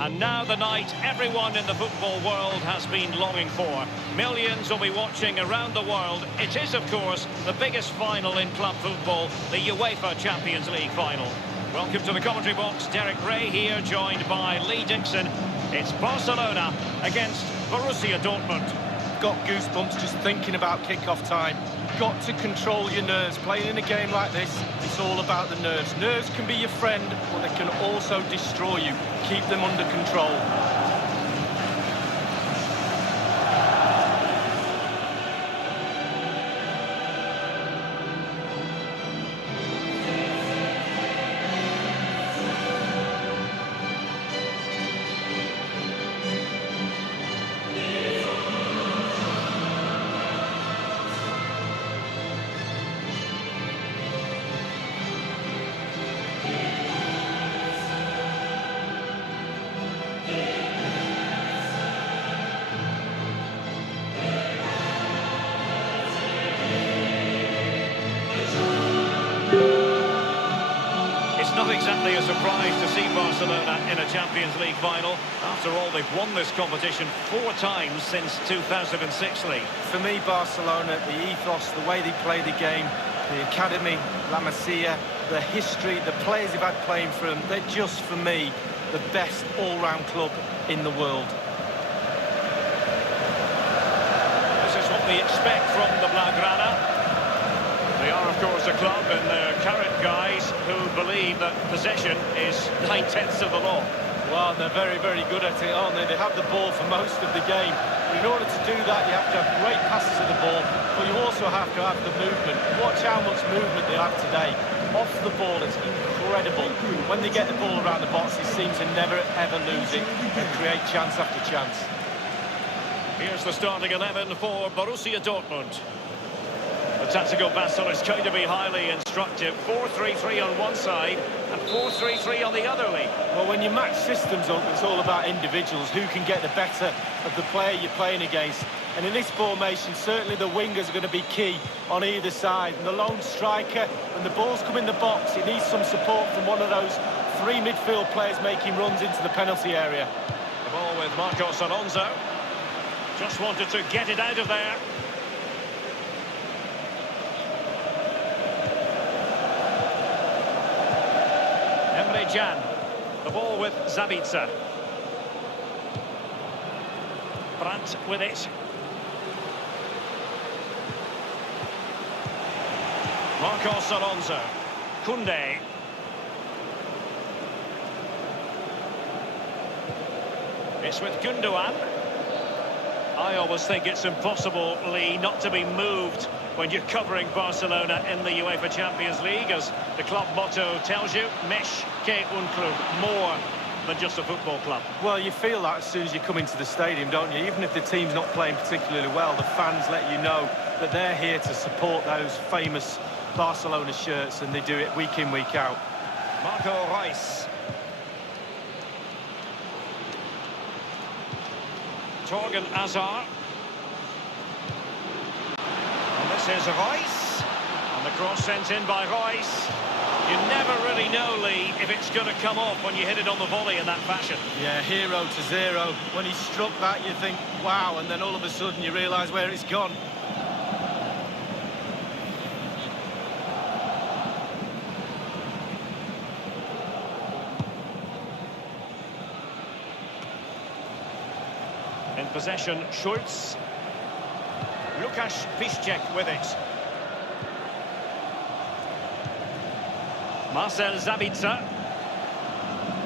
And now the night everyone in the football world has been longing for. Millions will be watching around the world. It is, of course, the biggest final in club football, the UEFA Champions League final. Welcome to the commentary box. Derek Ray here, joined by Lee Dixon. It's Barcelona against Borussia Dortmund. Got goosebumps just thinking about kick-off time. Got to control your nerves. Playing in a game like this, it's all about the nerves. Nerves can be your friend, but they can also destroy you. Keep them under control. Not exactly a surprise to see Barcelona in a Champions League final. After all, they've won this competition 4 times since 2006, Lee. For me, Barcelona, the ethos, the way they play the game, the academy, La Masia, the history, the players they've had playing for them, they're just, for me, the best all-round club in the world. This is what we expect from the Blaugrana. They are, of course, a club and they're current guys who believe that possession is 9/10 of the law. Well, they're very, very good at it, aren't they? They have the ball for most of the game. In order to do that, you have to have great passes of the ball, but you also have to have the movement. Watch how much movement they have today. Off the ball, it's incredible. When they get the ball around the box, they seem to never, ever lose it and create chance after chance. Here's the starting 11 for Borussia Dortmund. The tactical battle is going to be highly instructive. 4-3-3 on one side and 4-3-3 on the other, Lee. Well, when you match systems up, it's all about individuals, who can get the better of the player you're playing against. And in this formation, certainly the wingers are going to be key on either side. And the lone striker, when the balls come in the box, it needs some support from one of those 3 midfield players making runs into the penalty area. The ball with Marcos Alonso. Just wanted to get it out of there. Jan, the ball with Zabitzer. Brandt with it. Marcos Alonso. Koundé. It's with Gundogan. I always think it's impossible, Lee, not to be moved when you're covering Barcelona in the UEFA Champions League, as the club motto tells you, Mesh que un club, more than just a football club. Well, you feel that as soon as you come into the stadium, don't you? Even if the team's not playing particularly well, the fans let you know that they're here to support those famous Barcelona shirts, and they do it week in, week out. Marco Reus. Torgan Hazard. And this is Reus. And the cross sent in by Reus. You never really know, Lee, if it's going to come off when you hit it on the volley in that fashion. Yeah, 0-0. When he struck that, you think, wow, and then all of a sudden you realise where it's gone. In possession, Schultz. Lukasz Piszczek with it. Marcel Zabitzer.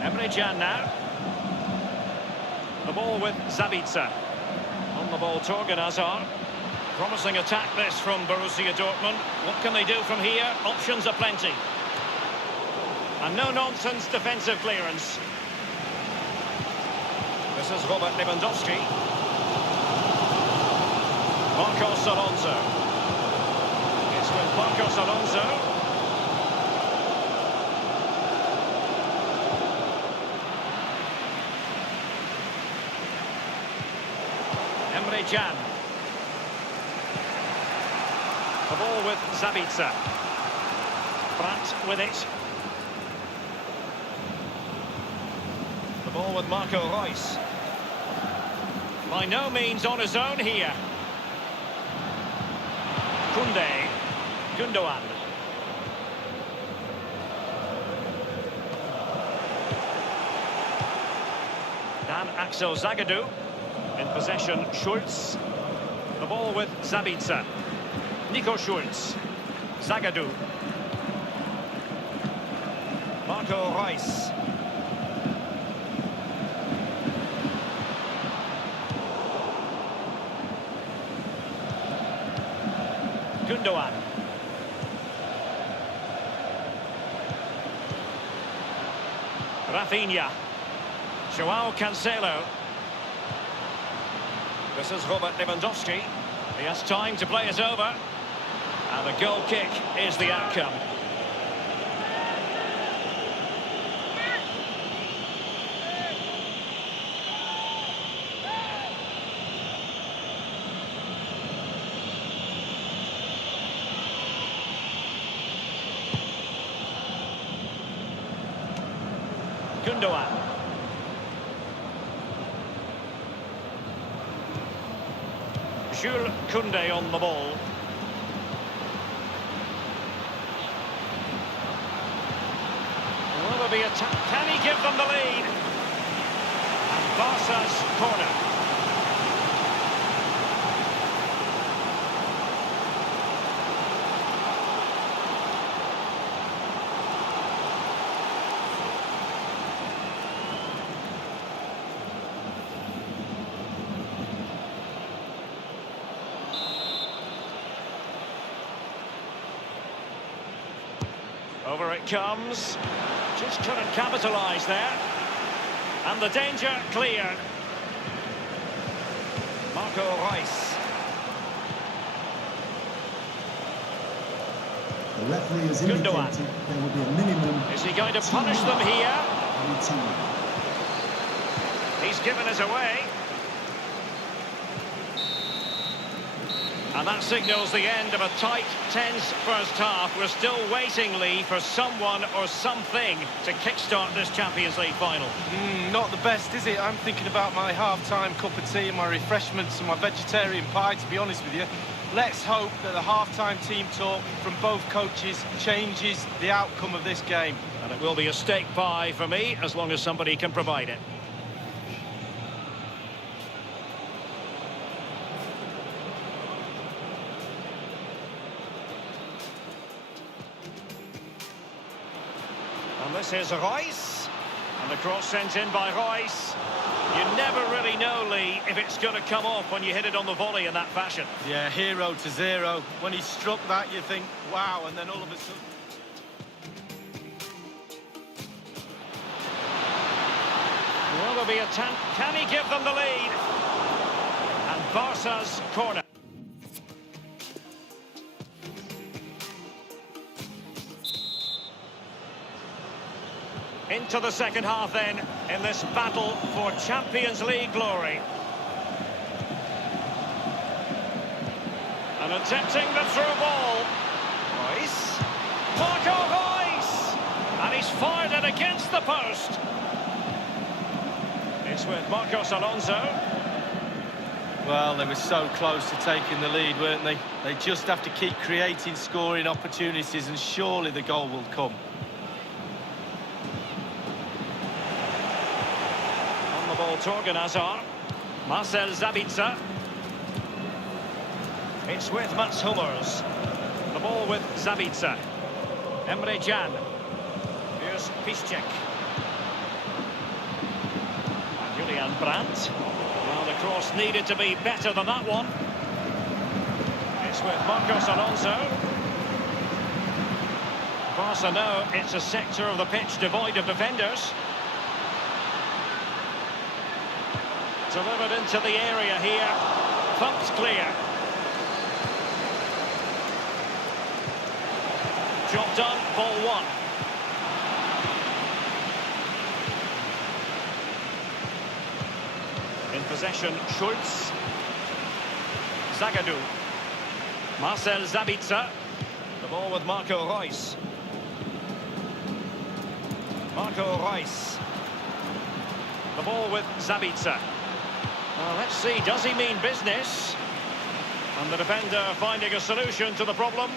Emre Can now. The ball with Zabitzer. On the ball, Torgan Hazard. Promising attack this from Borussia Dortmund. What can they do from here? Options are plenty. And no-nonsense defensive clearance. This is Robert Lewandowski. Marcos Alonso. It's with Marcos Alonso. Emre Can. The ball with Zabitzer. Brandt with it. The ball with Marco Reus. By no means on his own here. Gundogan. Dan Axel Zagadou. In possession, Schulz. The ball with Zabitzer. Nico Schulz. Zagadou. Marco Reus. Gundogan. Rafinha. Joao Cancelo. This is Robert Lewandowski. He has time to play it over. And the goal kick is the outcome. Gundogan. Jules Koundé on the ball. Will there be a can he give them the lead? And Barca's corner. Over it comes. Just couldn't capitalise there. And the danger cleared. Marco Reus. The referee has indicated there will be a minimum. Is he going to punish them here? He's given us away. And that signals the end of a tight, tense first half. We're still waiting, Lee, for someone or something to kickstart this Champions League final. Not the best, is it? I'm thinking about my half-time cup of tea and my refreshments and my vegetarian pie, to be honest with you. Let's hope that the half-time team talk from both coaches changes the outcome of this game. And it will be a steak pie for me, as long as somebody can provide it. And this is Reus, and the cross sent in by Reus. You never really know, Lee, if it's going to come off when you hit it on the volley in that fashion. Yeah, 0-0. When he struck that, you think, wow, and then all of a sudden... Will there be a can he give them the lead? And Barca's corner. Into the second half then, in this battle for Champions League glory. And attempting the through ball. Reus. Marco Reus! And he's fired it against the post. It's with Marcos Alonso. Well, they were so close to taking the lead, weren't they? They just have to keep creating scoring opportunities, and surely the goal will come. Ball Torgan Hazard. Marcel Zabitzer. It's with Mats Hummels. The ball with Zabitzer. Emre Can. Here's Piszczek. Julian Brandt. Well, the cross needed to be better than that one. It's with Marcos Alonso. Barca know it's a sector of the pitch devoid of defenders. Delivered into the area here. Thumped clear. Job done, ball one. In possession, Schulz. Zagadou. Marcel Zabitzer. The ball with Marco Reus. Marco Reus. The ball with Zabitzer. Well, let's see, does he mean business? And the defender finding a solution to the problem.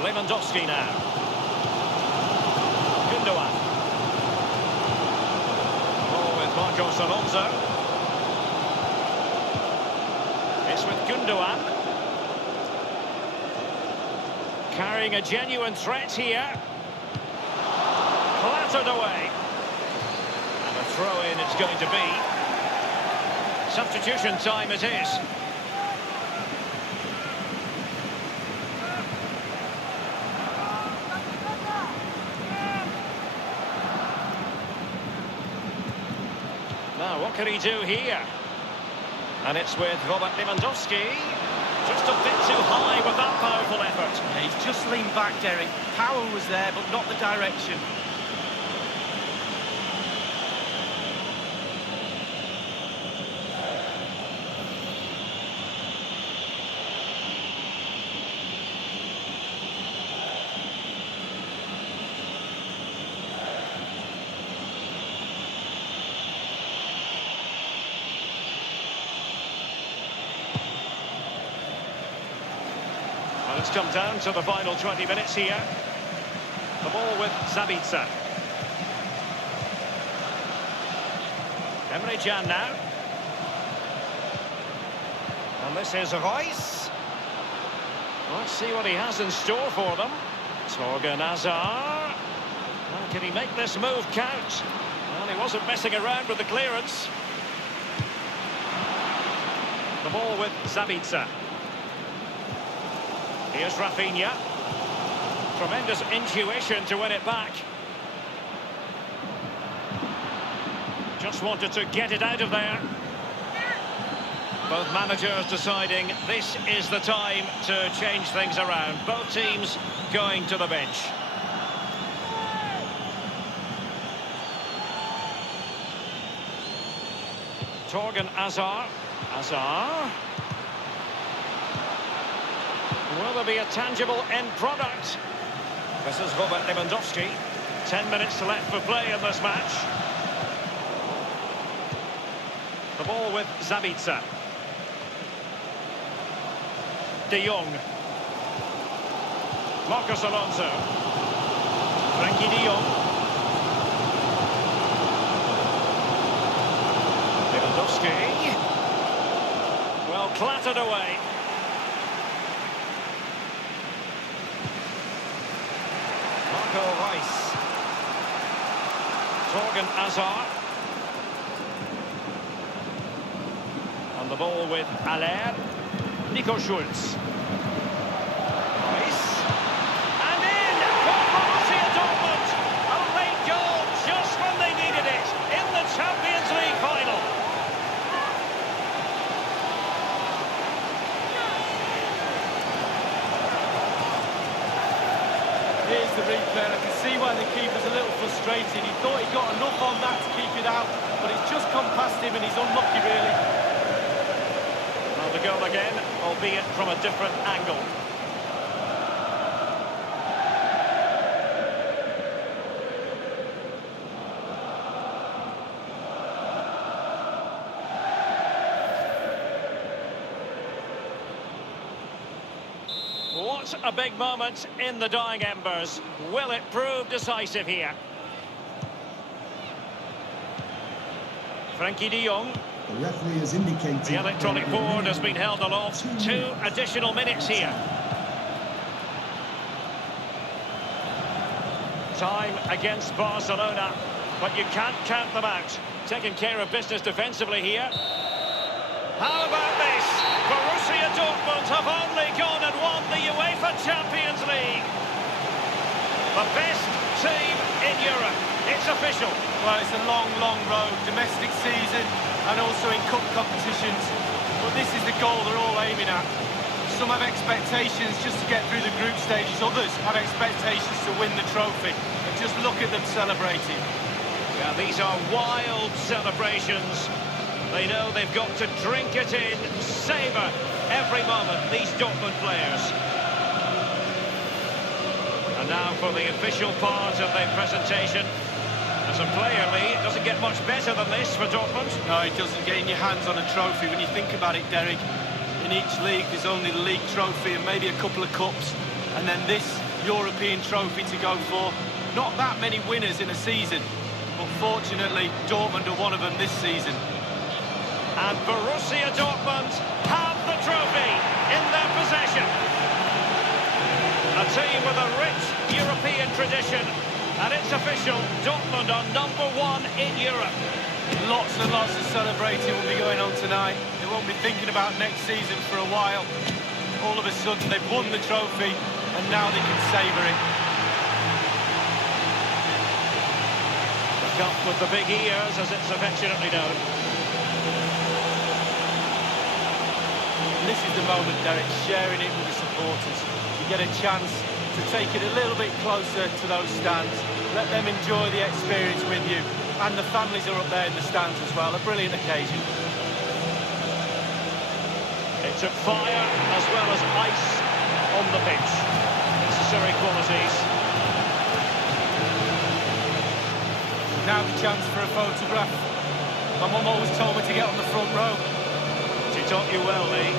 Lewandowski now. Gundogan. Ball with Marcos Alonso. It's with Gundogan. Carrying a genuine threat here. Clattered away. And a throw-in it's going to be. Substitution time it is. Now, what can he do here? And it's with Robert Lewandowski. Just a bit too high with that powerful effort. Yeah, he's just leaned back, Derek. Power was there, but not the direction. Well, it's come down to the final 20 minutes here. The ball with Zabitzer. Emre Can now. And this is Reus. Let's see what he has in store for them. Torgan Hazard. And can he make this move count? Well, he wasn't messing around with the clearance. The ball with Zabitzer. Here's Rafinha. Tremendous intuition to win it back. Just wanted to get it out of there. Both managers deciding this is the time to change things around. Both teams going to the bench. Torgan Hazard. Hazard. Will there be a tangible end product? This is Robert Lewandowski. 10 minutes left for play in this match. The ball with Zabitzer. De Jong. Marcos Alonso. Frenkie de Jong. Lewandowski. Well, clattered away. Reus. Torgan Hazard. And the ball with Aller. Nico Schulz. Reus. And in for Borussia Dortmund. A late goal just when they needed it in the Champions League final. Here's the replay, and I can see why the keeper's a little frustrated. He thought he got enough on that to keep it out, but it's just come past him and he's unlucky, really. Well, the goal again, albeit from a different angle. What a big moment in the dying embers. Will it prove decisive here? Frenkie de Jong. The referee has indicated The electronic board has been held aloft. 2 additional minutes here. Time against Barcelona, but you can't count them out. Taking care of business defensively here. How about this? Borussia Dortmund have only gone and won the UEFA Champions League. The best team in Europe. It's official. Well, it's a long, long road. Domestic season and also in cup competitions. But this is the goal they're all aiming at. Some have expectations just to get through the group stages. Others have expectations to win the trophy. And just look at them celebrating. Yeah, these are wild celebrations. They know they've got to drink it in, savour every moment, these Dortmund players. And now for the official part of the presentation. As a player, Lee, it doesn't get much better than this for Dortmund. No, it doesn't. Getting your hands on a trophy, when you think about it, Derek, in each league there's only the league trophy and maybe a couple of cups, and then this European trophy to go for. Not that many winners in a season, but fortunately Dortmund are one of them this season. And Borussia Dortmund have the trophy in their possession. A team with a rich European tradition, and it's official, Dortmund are #1 in Europe. Lots and lots of celebrating will be going on tonight. They won't be thinking about next season for a while. All of a sudden they've won the trophy, and now they can savour it. The cup with the big ears, as it's affectionately known. And this is the moment, Derek, sharing it with the supporters. You get a chance to take it a little bit closer to those stands. Let them enjoy the experience with you. And the families are up there in the stands as well. A brilliant occasion. It took fire as well as ice on the pitch. Necessary qualities. Now the chance for a photograph. My mum always told me to get on the front row. She taught you well, Lee.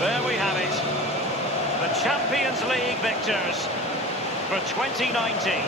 There we have it. The Champions League victors for 2019.